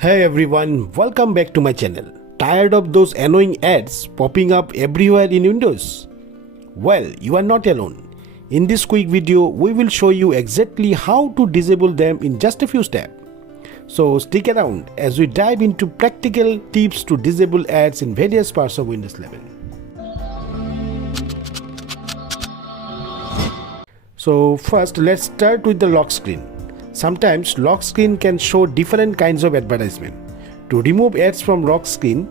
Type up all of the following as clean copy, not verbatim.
Hey everyone, welcome back to my channel. Tired of those annoying ads popping up everywhere in Windows? Well, you are not alone. In this quick video, we will show you exactly how to disable them in just a few steps. So stick around as we dive into practical tips to disable ads in various parts of Windows 11. So first, let's start with the lock screen. Sometimes lock screen can show different kinds of advertisement. To remove ads from lock screen,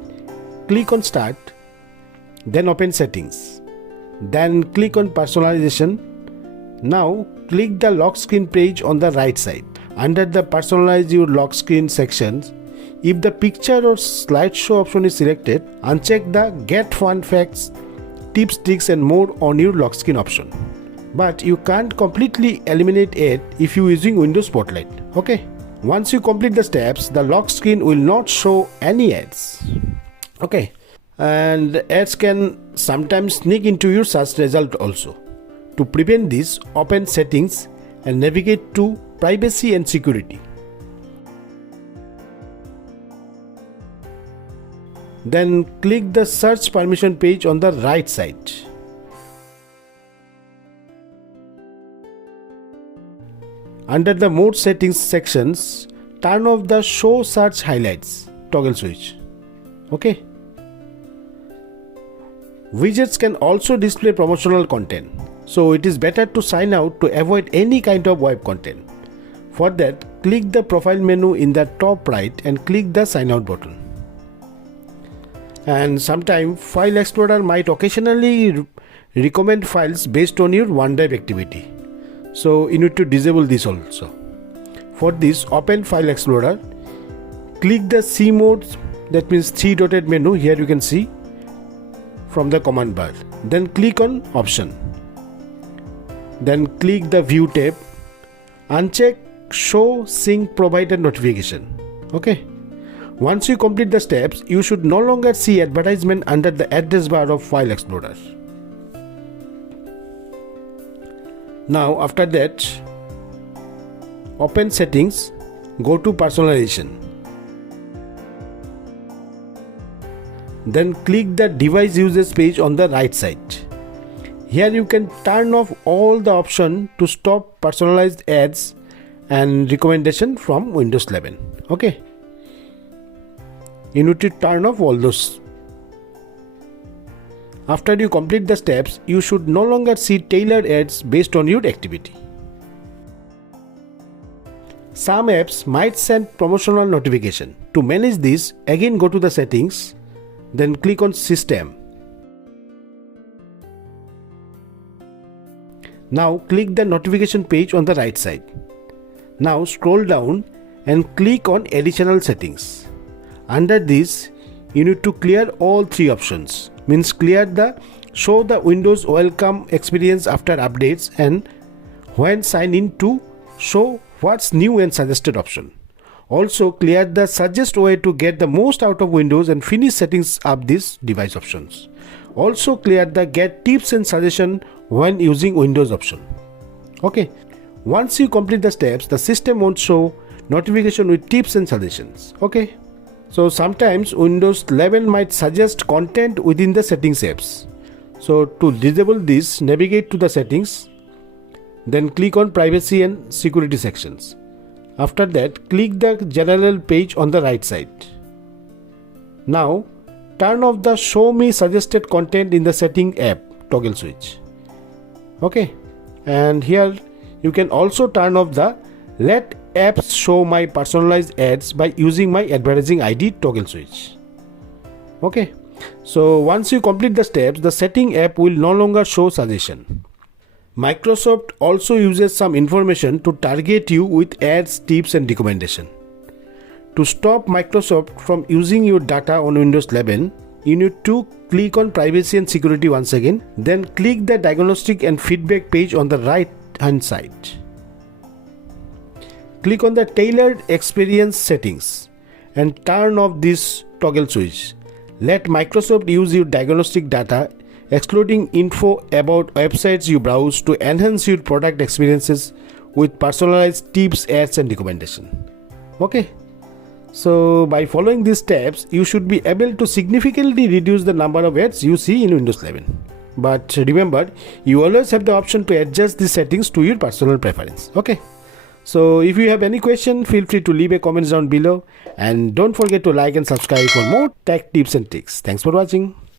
click on Start, then open Settings, then click on Personalization. Now click the lock screen page on the right side. Under the Personalize your lock screen section, if the picture or slideshow option is selected, uncheck the Get Fun Facts, Tips, Tricks and More on your lock screen option. But you can't completely eliminate it if you're using Windows Spotlight. Okay. Once you complete the steps, the lock screen will not show any ads. Okay. And ads can sometimes sneak into your search result also. To prevent this, open Settings and navigate to Privacy and Security. Then click the Search Permission page on the right side. Under the Mode Settings sections, turn off the Show Search Highlights toggle switch. Okay. Widgets can also display promotional content, so it is better to sign out to avoid any kind of web content. For that, click the Profile menu in the top right and click the Sign Out button. And sometimes File Explorer might occasionally recommend files based on your OneDrive activity. So you need to disable this also. For this, open File Explorer, click the C mode, that means three-dotted menu, here you can see from the command bar. Then click on Option. Then click the View tab, uncheck Show Sync Provider Notification. Okay. Once you complete the steps, you should no longer see advertisement under the address bar of File Explorer. Now after that, open Settings, go to Personalization. Then click the Device Usage page on the right side. Here you can turn off all the options to stop personalized ads and recommendation from Windows 11. Okay. You need to turn off all those. After you complete the steps, you should no longer see tailored ads based on your activity. Some apps might send promotional notification. To manage this, again go to the Settings, then click on System. Now click the notification page on the right side. Now scroll down and click on Additional Settings. Under this, you need to clear all three options. Means clear the Show the Windows Welcome Experience after updates and when sign in to Show What's New and Suggested option. Also clear the Suggest way to get the most out of Windows and finish settings up these device options. Also clear the Get Tips and Suggestion when using Windows option. Okay. Once you complete the steps, the system won't show notification with tips and suggestions. Okay. So sometimes Windows 11 might suggest content within the settings apps. So to disable this, navigate to the settings, then click on Privacy and Security sections. After that, click the General page on the right side. Now turn off the Show Me Suggested Content in the Setting app toggle switch. Okay, and here you can also turn off the Let Apps Show My Personalized Ads by using my advertising ID toggle switch. Okay, so once you complete the steps, the setting app will no longer show suggestion. Microsoft also uses some information to target you with ads, tips and recommendation. To stop Microsoft from using your data on Windows 11, you need to click on Privacy and Security once again, then click the Diagnostic and Feedback page on the right hand side. Click on the Tailored Experience settings and turn off this toggle switch. Let Microsoft use your diagnostic data, excluding info about websites you browse, to enhance your product experiences with personalized tips, ads and recommendation. Okay. So by following these steps, you should be able to significantly reduce the number of ads you see in Windows 11. But remember, you always have the option to adjust these settings to your personal preference. Okay. So if you have any question, feel free to leave a comment down below, and don't forget to like and subscribe for more tech tips and tricks. Thanks for watching.